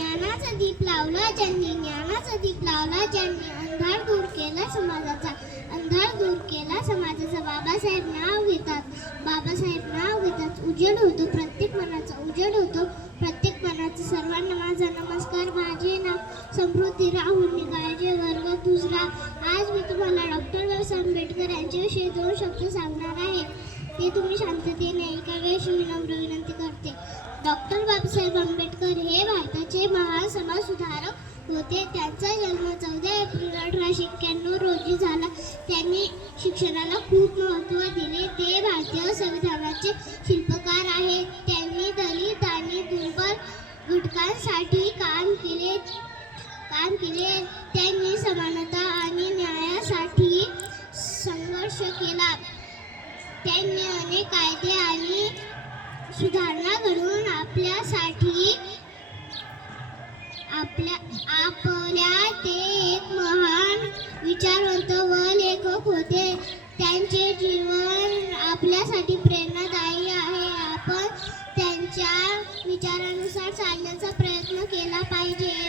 ज्ञानाचा दीप लावला ज्यांनी, ज्ञानाचा दीप लावला ज्यांनी, अंधार दूर केला समाजाचा, अंधार दूर केला समाजाचा. बाबासाहेब नाव घेतात, बाबासाहेब नाव घेतात. उजेड होतो प्रत्येक मनाचा, उजेड होतो प्रत्येक मनाचा. सर्वांना माझा नमस्कार. माझे नाव समृद्धी राहुल निकाळजे, वर्ग दुसरा. आज मी तुम्हाला डॉक्टर बाबासाहेब आंबेडकर यांच्याविषयी 2 शब्द सांगणार आहे. ते तुम्ही शांततेने ऐकावे अशी मी नम्र विनंती करते. डॉक्टर बाबासाहेब आंबेडकर हे भारताचे महान समाजसुधारक होते. त्यांचा जन्म 14 एप्रिल 1891 रोजी झाला. त्यांनी शिक्षणाला खूप महत्त्व दिले. ते भारतीय संविधानाचे शिल्पकार आहेत. त्यांनी दलित आणि दुर्बल घटकांसाठी काम केले. त्यांनी समानता आणि न्यायासाठी संघर्ष केला. त्यांनी अनेक कायदे आणि सुधारणा घडवून आपल्या ते एक महान विचारवंत व लेखक होते. त्यांचे जीवन आपल्यासाठी प्रेरणादायी आहे. आपण त्यांच्या विचारानुसार चालण्याचा प्रयत्न केला पाहिजे.